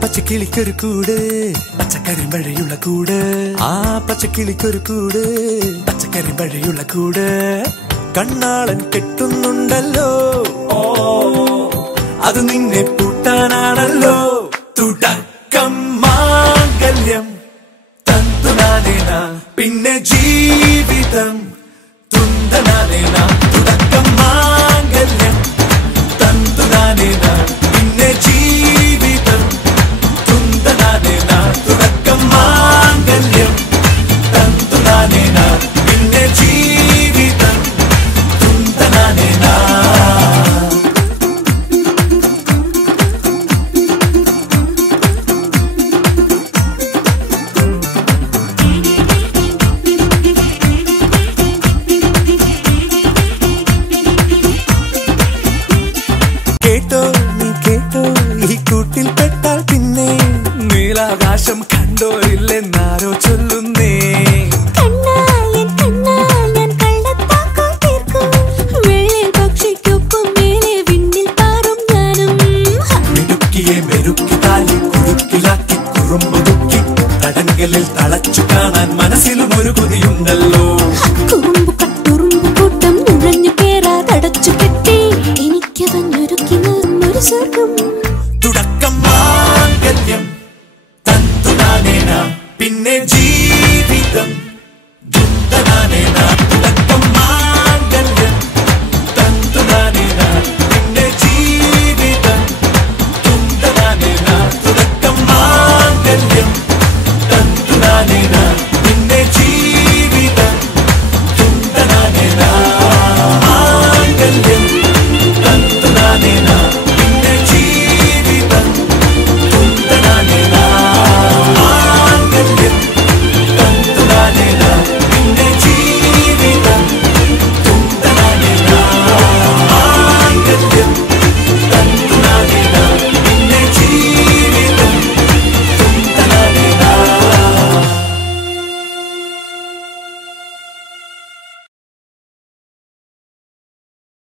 പച്ചക്കിളിക്കൊരു കൂട് പച്ചക്കരിമ്പഴയുള്ള കൂട് ആ പച്ചക്കിളിക്കൊരു കൂട് പച്ചക്കരിമ്പഴയുള്ള കൂട് കണ്ണാളൻ കെട്ടുന്നുണ്ടല്ലോ അത് നിന്നെ പൂട്ടാനാണല്ലോ തുടക്കം മാംഗല്യം തന്തുനാനേന പിന്നെ ജീവിതം തുന്തനാനേന തുടക്കം മാംഗല്യം തന്തുനാനേന പിന്നെ ജീവിതം തുന്തനാനേന തുടക്കം മാംഗല്യം തന്തുനാനേന പിന്നെ ജീവിതം തുന്തനാനേന നീലാകാശം കണ്ടോരില്ലെന്നാരോ ചൊല്ലുന്നേ മിടുക്കിയെ മെരുക്കി താലി കുരുക്കിലാക്കി കുറുമ്പുതുക്കി തടങ്കലിൽ തളച്ചു കാണാൻ മനസ്സിലും ഒരു കൊതിയുണ്ടല്ലോ കൂട്ടം നുഴഞ്ഞു കേറാതടച്ചു കെട്ടി എനിക്കതഞ്ഞൊരുക്കി ഒരു സ്വർഗം തുടക്കം മാംഗല്യം തന്തുനാനേന പിന്നെ